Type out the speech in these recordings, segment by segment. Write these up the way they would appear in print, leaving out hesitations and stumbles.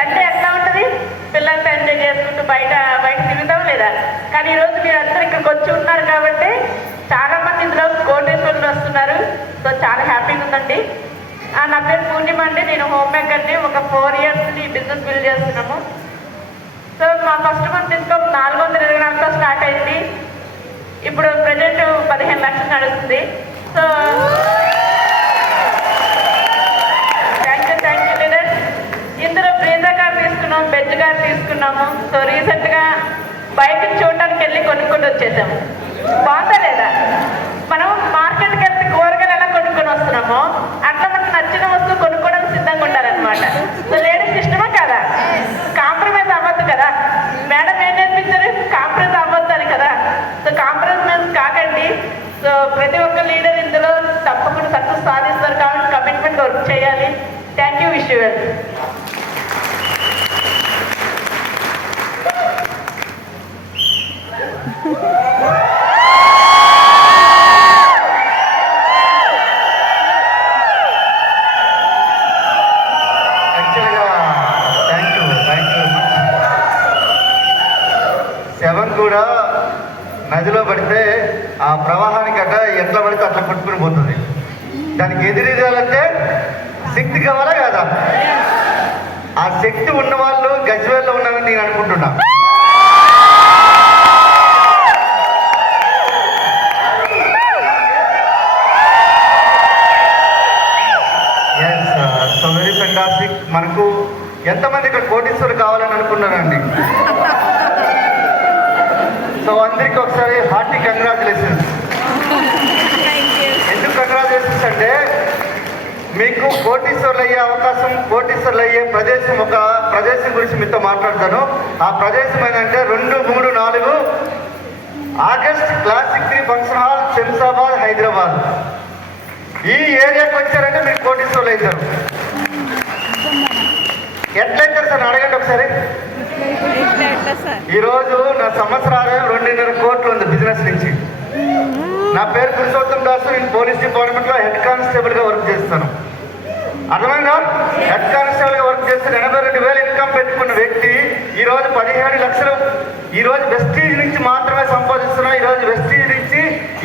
Sunday ఎట్లా ఉంటుంది, పిల్లలతో ఎంజాయ్ చేసుకుంటూ బయట తిరుగుతాం లేదా? కానీ ఈరోజు మీరందరూ ఇక్కడికి వచ్చి ఉన్నారు కాబట్టి చాలా మంది ఇందులో కోటేశ్వరులు వస్తున్నారు. సో చాలా హ్యాపీగా ఉందండి. నా పేరు పూర్ణిమ అండి. నేను హోమ్ మేకర్ని. ఒక 4 years ఈ బిజినెస్ బిల్డ్ చేస్తున్నాము. సో మా ఫస్ట్ మంత్ ఇన్కమ్ 424తో స్టార్ట్ అయింది. ఇప్పుడు ప్రజెంట్ 15 లక్షలు నడుస్తుంది. So thank you leader. ఇందులో బ్రీజా కార్ తీసుకున్నాము, బెజ్ కార్ తీసుకున్నాము. సో రీసెంట్గా బైక్ చూడటానికి వెళ్ళి కొనుక్కొని వచ్చేసాము. బాగుందా లేదా? మనం మార్కెట్కి వెళ్తే కూరగాయలు ఎలా కొనుక్కొని వస్తున్నామో అట్లా మనకు నచ్చిన వస్తువు కొనుక్కోవడానికి సిద్ధంగా ఉంటారనమాట. సో లేడీస్ ఇష్టమా కదా? కాంప్రమైజ్ అవ్వద్దు కదా. మేడం ఏం నేర్పించారు? కాంప్రమైజ్ అవ్వద్దు అని కదా. సో కాంప్రమైజ్ కాకండి. సో ప్రతి ఒక్క లీడర్ ఇందులో తప్పకుండా సక్సెస్ సాధిస్తారు కాబట్టి కమిట్మెంట్ వర్క్ చేయాలి. Thank you. Wish you well. శవం కూడా నదిలో పడితే ఆ ప్రవాహానికి అట్లా ఎట్లా పడితే అట్లా కొట్టుకుని పోతుంది. దానికి ఎదిరించాలంటే శక్తి కావాలా కదా? ఆ శక్తి ఉన్న వాళ్ళు గజ్వేల్లో ఉన్నారని నేను అనుకుంటున్నా. So very fantastic. మనకు ఎంతమంది ఇక్కడ కోటీశ్వరు కావాలని అనుకున్నారండి? సో అందరికీ ఒకసారి హార్టీ కంగ్రాచులేషన్స్. ఎందుకు కంగ్రాచులేషన్స్ అంటే మీకు కోటీశ్వర్లు అయ్యే అవకాశం, కోటీశ్వర్లు అయ్యే ప్రదేశం, ఒక ప్రదేశం గురించి మీతో మాట్లాడతాను. ఆ ప్రదేశం ఏంటంటే 2, 3, 4 August classic 3 function hall, Shamshabad, Hyderabad. ఈ ఏరియాకి వచ్చారంటే మీరు కోటీశ్వర్లు అవుతారు. ఎట్లయితారు సార్ అడగండి ఒకసారి. ఈరోజు నా సంవత్సరాలు 2.5 కోట్లు ఉంది బిజినెస్ నుంచి. నా పేరు పురుషోత్తం దాసు. నేను పోలీస్ డిపార్ట్మెంట్లో హెడ్ కానిస్టేబుల్గా వర్క్ చేస్తాను. అర్థమైందా? హెడ్ కానిస్టేబుల్గా వర్క్ చేస్తే 82,000 ఇన్కమ్ పెట్టుకున్న వ్యక్తి ఈరోజు 17 లక్షలు ఈరోజు వెస్టీజ్ నుంచి మాత్రమే సంపాదిస్తున్నా. ఈరోజు వెస్టీజ్ నుంచి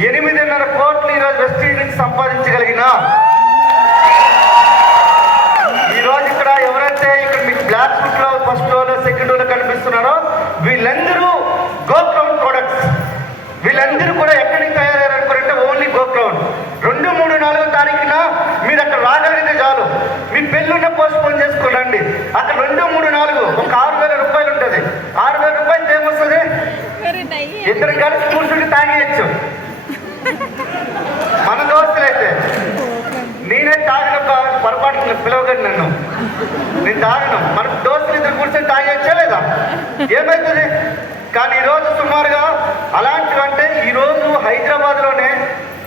8.5 కోట్లు ఈరోజు వెస్టీజ్ నుంచి సంపాదించగలిగిన ఈరోజు ఇక్కడ ఎవరైతే ఇక్కడ మీకు బ్లాక్ ఫుట్లో ఫస్ట్ రోలో సెకండ్ రోలో కనిపిస్తున్నారో వీళ్ళందరూ గోక్రౌండ్ ప్రొడక్ట్స్. వీళ్ళందరూ కూడా ఎక్కడి నుంచి తయారయ్యారనుకోరంటే ఓన్లీ గోక్రౌండ్. 2, 3, 4 తారీఖున మీరు అక్కడ రాగలిగితే చాలు. మీ పెళ్ళున్న పోస్ట్ పోన్ చేసుకోండి. అక్కడ 2, 3, 4 ఒక 6,000 రూపాయలు ఉంటుంది. 6,000 రూపాయలు ఏమొస్తుంది? ఇద్దరు కలిసి కూర్చుంటే తాగేయచ్చు. మన దోస్తులైతే నేనే తాగిన పొరపాటు పిలవగలను నన్ను. నేను తాగను. మన దోస్తులు ఇద్దరు కూర్చొని తాగేయచ్చా లేదా? ఏమవుతుంది? కానీ ఈరోజు సుమారుగా అలాంటివంటే ఈరోజు హైదరాబాద్లోనే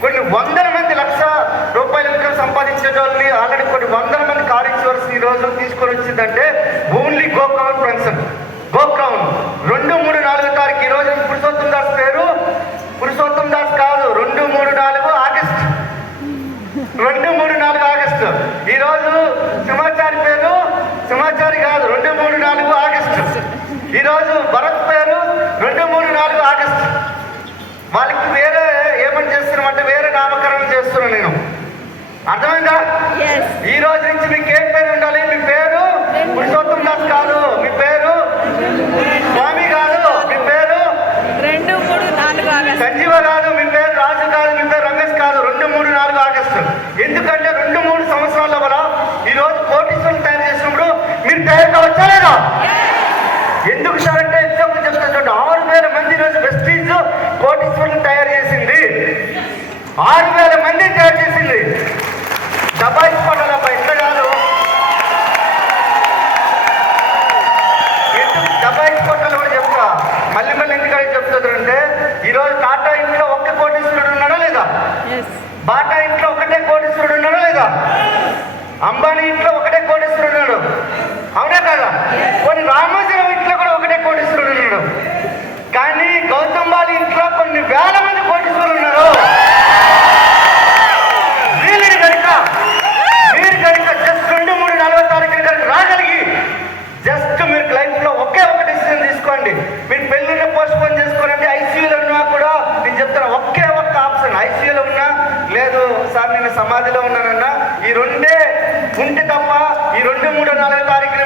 కొన్ని 100 మంది ₹1,00,000 ఇన్కమ్ సంపాదించే వాళ్ళని ఆల్రెడీ కొన్ని 100 మంది కాలేజీవర్స్ ఈరోజు తీసుకొని వచ్చిందంటే ఓన్లీ గోక్రౌండ్ ఫంక్షన్. గోక్రౌండ్ 2, 3, 4 తారీఖు. ఈరోజు పురుషోత్తం దాస్ పేరు పురుషోత్తం దాస్ కాదు. 2, 3, 4 ఆగస్ట్. 2, 3, 4 ఆగస్టు. ఈరోజు సింహాచారి పేరు సింహాచారి కాదు. 2, 3, 4 ఆగస్టు. ఈరోజు భరత్ పేరు 2, 3, 4 ఆగస్టు. వాళ్ళకి వేరే ఏమని చేస్తున్నామంటే వేరే నామకరణం చేస్తున్నాను నేను. అర్థమైందా? ఈ రోజు నుంచి మీకు ఏం పేరు ఉండాలి? మీ పేరు పురుషోత్తం దాస్ కాదు. మీ పేరు స్వామి కాదు. మీ పేరు 2, 3, 4 సంజీవ కాదు. మీ పేరు రాజు కాదు. మీ పేరు రంగేష్ కాదు. 2, 3, 4 ఆగస్టు. ఎందుకంటే 2, 3 సంవత్సరాల వల్ల ఈరోజు కోటీశ్వరులు తయారు చేసినప్పుడు మీరు తయారు కావచ్చా లేదా? ఎందుకు సార్ అంటే ఎగ్జాంపుల్ చెప్తాను చూడండి. 6,000 మంది ఈరోజు వెస్టీజ్ కోటీశ్వరులు తయారు చేసింది. 6,000 మంది తయారు చేసింది. దబాయిపోవడం ఎట్లా కాదు. ఎందుకు దబాయిపోవటాలు కూడా చెప్తా. మళ్ళీ ఎందుకని చెప్తుందంటే ఈరోజు టాటా ఇంట్లో ఒక్క కోటీశ్వరుడు ఉన్నాడా లేదా? బాటా ఇంట్లో ఒకటే కోటీశ్వరుడు ఉన్నాడా లేదా? అంబానీ ఇంట్లో ఒకటే కోటీశ్వరుడు ఉన్నాడు. అవునా కదా? కొన్ని రామోజీరావు ఇంట్లో కూడా ఒకటే కోటీశ్వరుడు ఉన్నాడు. కానీ గౌతమ్ బాలి ఇంట్లో కొన్ని వేల మంది కోటీశ్వరులు ఉన్నారు. వీళ్ళని కనుక మీరు కనుక జస్ట్ 2, 3, 4 తారీఖున కనుక రాగలిగి జస్ట్ సమాధిలో ఉన్నానన్నా ఈ రెండే ఉంటే తప్ప ఈ 2, 3, 4 తారీఖు